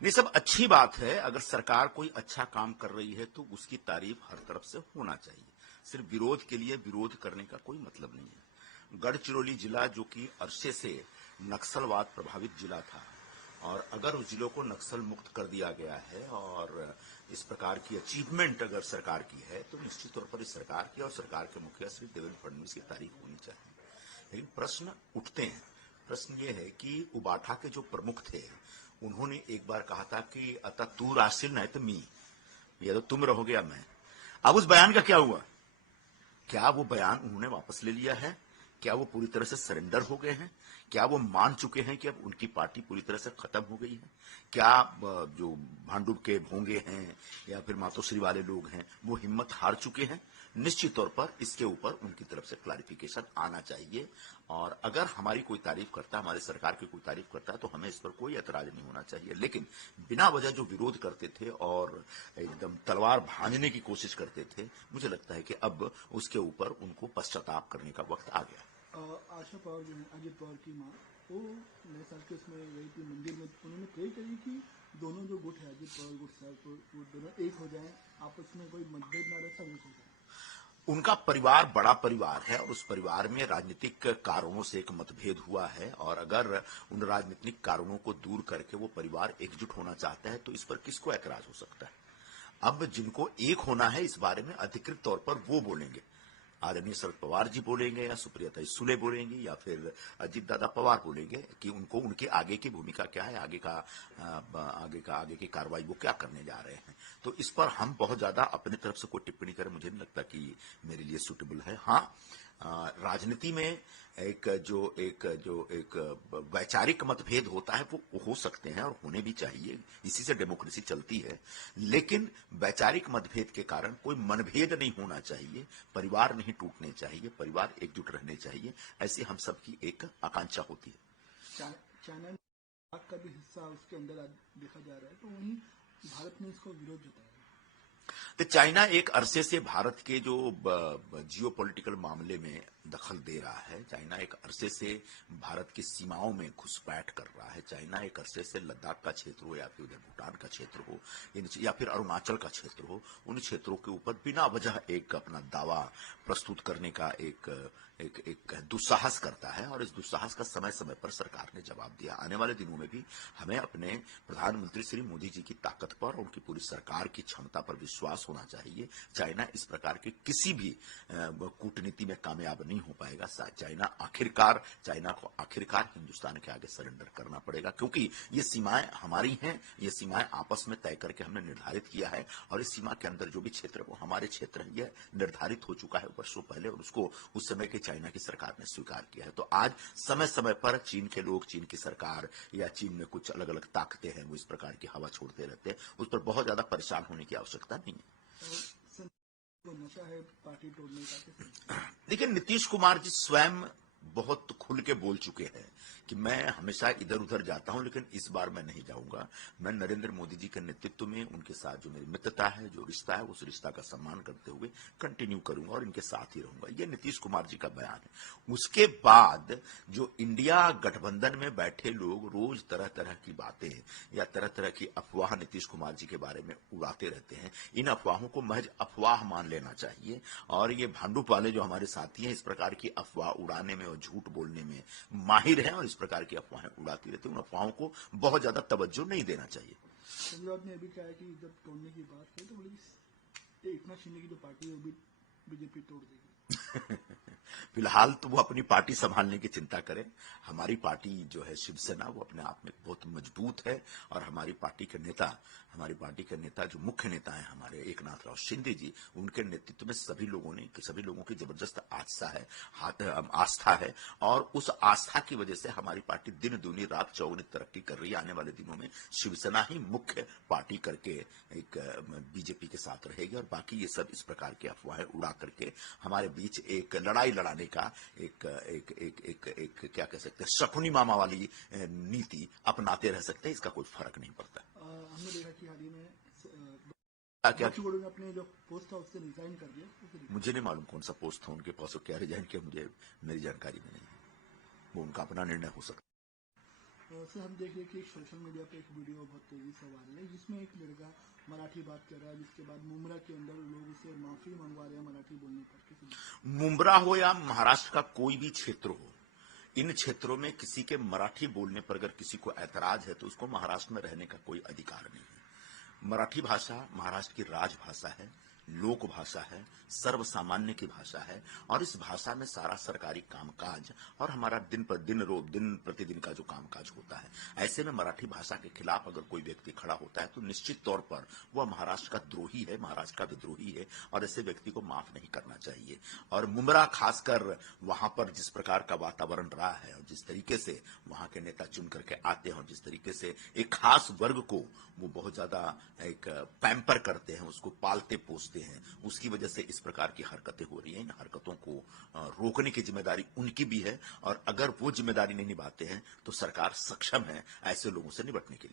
नहीं, सब अच्छी बात है। अगर सरकार कोई अच्छा काम कर रही है तो उसकी तारीफ हर तरफ से होना चाहिए। सिर्फ विरोध के लिए विरोध करने का कोई मतलब नहीं है। गढ़चिरौली जिला जो कि अरसे से नक्सलवाद प्रभावित जिला था, और अगर उस जिलों को नक्सल मुक्त कर दिया गया है और इस प्रकार की अचीवमेंट अगर सरकार की है, तो निश्चित तौर पर इस सरकार की और सरकार के मुखिया श्री देवेंद्र फडणवीस की तारीफ होनी चाहिए। लेकिन प्रश्न उठते हैं। प्रश्न ये है कि उबाठा के जो प्रमुख थे, उन्होंने एक बार कहा था कि अतः तू राशिल नहीं तो मी, या तो तुम रहोगे या मैं। अब उस बयान का क्या हुआ? क्या वो बयान उन्होंने वापस ले लिया है? क्या वो पूरी तरह से सरेंडर हो गए हैं? क्या वो मान चुके हैं कि अब उनकी पार्टी पूरी तरह से खत्म हो गई है? क्या जो भांडुप के भोंगे हैं या फिर मातोश्री वाले लोग हैं, वो हिम्मत हार चुके हैं? निश्चित तौर पर इसके ऊपर उनकी तरफ से क्लैरिफिकेशन आना चाहिए। और अगर हमारी कोई तारीफ करता है, हमारी सरकार की कोई तारीफ करता है, तो हमें इस पर कोई ऐतराज नहीं होना चाहिए। लेकिन बिना वजह जो विरोध करते थे और एकदम तलवार भांजने की कोशिश करते थे, मुझे लगता है कि अब उसके ऊपर उनको पश्चाताप करने का वक्त आ गया। आशा पवार जो है, अजित पवार की माँ, वो नए साल के उसमें गई थी मंदिर में। उन्होंने प्रे करी कि दोनों जो गुट है, अजित पवार गुट साहब, वो दोनों एक हो जाएं, आपस में कोई मतभेद ना रहे, सब एक हो जाए। उनका परिवार बड़ा परिवार है और उस परिवार में राजनीतिक कारणों से एक मतभेद हुआ है, और अगर उन राजनीतिक कारणों को दूर करके वो परिवार एकजुट होना चाहता है, तो इस पर किसको ऐतराज हो सकता है? अब जिनको एक होना है, इस बारे में अधिकृत तौर पर वो बोलेंगे। आदरणीय शरद पवार जी बोलेंगे, या सुप्रियता सुले बोलेंगी, या फिर अजीत दादा पवार बोलेंगे कि उनको उनके आगे की भूमिका क्या है, आगे की कार्रवाई वो क्या करने जा रहे हैं। तो इस पर हम बहुत ज्यादा अपनी तरफ से कोई टिप्पणी करें, मुझे नहीं लगता कि मेरे लिए सूटेबल है। हाँ, राजनीति में एक वैचारिक मतभेद होता है, वो हो सकते हैं और होने भी चाहिए, इसी से डेमोक्रेसी चलती है। लेकिन वैचारिक मतभेद के कारण कोई मनभेद नहीं होना चाहिए, परिवार नहीं टूटने चाहिए, परिवार एकजुट रहने चाहिए, ऐसी हम सबकी एक आकांक्षा होती है। चाइना का भी हिस्सा उसके अंदर देखा जा रहा है, तो वहीं भारत ने इसको विरोध जताया। तो चाइना एक अरसे से भारत के जो जियो पॉलिटिकल मामले में दखल दे रहा है। चाइना एक अरसे से भारत की सीमाओं में घुसपैठ कर रहा है। चाइना एक अरसे से लद्दाख का क्षेत्र हो, या फिर उधर भूटान का क्षेत्र हो, या फिर अरुणाचल का क्षेत्र हो, उन क्षेत्रों के ऊपर बिना वजह एक अपना दावा प्रस्तुत करने का एक दुस्साहस करता है, और इस दुस्साहस का समय समय पर सरकार ने जवाब दिया। आने वाले दिनों में भी हमें अपने प्रधानमंत्री श्री मोदी जी की ताकत पर, उनकी पूरी सरकार की क्षमता पर विश्वास होना चाहिए। चाइना इस प्रकार की किसी भी कूटनीति में कामयाब नहीं हो पाएगा। चाइना को आखिरकार हिंदुस्तान के आगे सरेंडर करना पड़ेगा, क्योंकि ये सीमाएं हमारी हैं, ये सीमाएं आपस में तय करके हमने निर्धारित किया है, और इस सीमा के अंदर जो भी क्षेत्र वो हमारे क्षेत्र है, यह निर्धारित हो चुका है वर्षों पहले, और उसको उस समय के चाइना की सरकार ने स्वीकार किया है। तो आज समय समय पर चीन के लोग, चीन की सरकार या चीन में कुछ अलग अलग ताकतें हैं, वो इस प्रकार की हवा छोड़ते रहते हैं। उस पर बहुत ज्यादा परेशान होने की आवश्यकता नहीं है। नशा है पार्टी तोड़ने का। देखिए, नीतीश कुमार जी स्वयं बहुत खुल के बोल चुके हैं कि मैं हमेशा इधर उधर जाता हूं, लेकिन इस बार मैं नहीं जाऊंगा। मैं नरेंद्र मोदी जी के नेतृत्व में उनके साथ जो मेरी मित्रता है, जो रिश्ता है, उस रिश्ता का सम्मान करते हुए कंटिन्यू करूंगा और इनके साथ ही रहूंगा। ये नीतीश कुमार जी का बयान है। उसके बाद जो इंडिया गठबंधन में बैठे लोग रोज तरह तरह की बातें या तरह तरह की अफवाह नीतीश कुमार जी के बारे में उड़ाते रहते हैं, इन अफवाहों को महज अफवाह मान लेना चाहिए। और ये भांडुप वाले जो हमारे साथी हैं, इस प्रकार की अफवाह उड़ाने में और झूठ बोलने में माहिर हैं, और इस प्रकार की अफवाहें उड़ाती रहती हैं। उन अफवाहों को बहुत ज्यादा तवज्जो नहीं देना चाहिए। संजय राउत ने अभी कहा कि जब तोड़ने की बात की तो बोले एकनाथ शिंदे की जो पार्टी है वो भी बीजेपी तोड़ देगी। फिलहाल तो वो अपनी पार्टी संभालने की चिंता करें। हमारी पार्टी जो है शिवसेना, वो अपने आप में बहुत मजबूत है, और हमारी पार्टी के नेता जो मुख्य नेता हैं हमारे एकनाथ राव शिंदे जी, उनके नेतृत्व में सभी लोगों की जबरदस्त आस्था है, और उस आस्था की वजह से हमारी पार्टी दिन दूनी रात चौगुनी तरक्की कर रही है। आने वाले दिनों में शिवसेना ही मुख्य पार्टी करके एक बीजेपी के साथ रहेगी, और बाकी ये सब इस प्रकार की अफवाहें उड़ा करके हमारे बीच एक लड़ाई लड़ाने का एक क्या कह सकते हैं, शकुनी मामा वाली नीति अपनाते रह सकते हैं। इसका कोई फर्क नहीं पड़ता। हमने देखा कि हाल ही में क्या ने अपने जो पोस्ट था उससे रिजाइन कर दिया। मुझे नहीं मालूम कौन सा पोस्ट था उनके पास और क्या रिजाइन किया, मेरी जानकारी में नहीं है। वो उनका अपना निर्णय हो सकता है। सर हम देख रहे हैं कि एक सोशल मीडिया पे एक वीडियो बहुत तेजी से वायरल है जिसमें एक लड़का मराठी बात कर रहा है, जिसके बाद मुमरा के अंदर लोग उसे माफी मंगवा रहे हैं मराठी बोलने पर। किसी मुंब्रा हो या महाराष्ट्र का कोई भी क्षेत्र हो, इन क्षेत्रों में किसी के मराठी बोलने पर अगर किसी को ऐतराज है तो उसको महाराष्ट्र में रहने का कोई अधिकार नहीं है। मराठी भाषा महाराष्ट्र की राजभाषा है, लोक भाषा है, सर्वसामान्य की भाषा है और इस भाषा में सारा सरकारी कामकाज और हमारा दिन प्रतिदिन का जो कामकाज होता है। ऐसे में मराठी भाषा के खिलाफ अगर कोई व्यक्ति खड़ा होता है तो निश्चित तौर पर वह महाराष्ट्र का द्रोही है, महाराष्ट्र का विद्रोही है और ऐसे व्यक्ति को माफ नहीं करना चाहिए। और मुमरा खासकर वहां पर जिस प्रकार का वातावरण रहा है और जिस तरीके से वहां के नेता चुन करके आते हैं और जिस तरीके से एक खास वर्ग को वो बहुत ज्यादा एक पैम्पर करते हैं, उसको पालते पोसते हैं, उसकी वजह से इस प्रकार की हरकतें हो रही हैं। इन हरकतों को रोकने की जिम्मेदारी उनकी भी है और अगर वो जिम्मेदारी नहीं निभाते हैं तो सरकार सक्षम है ऐसे लोगों से निपटने के लिए।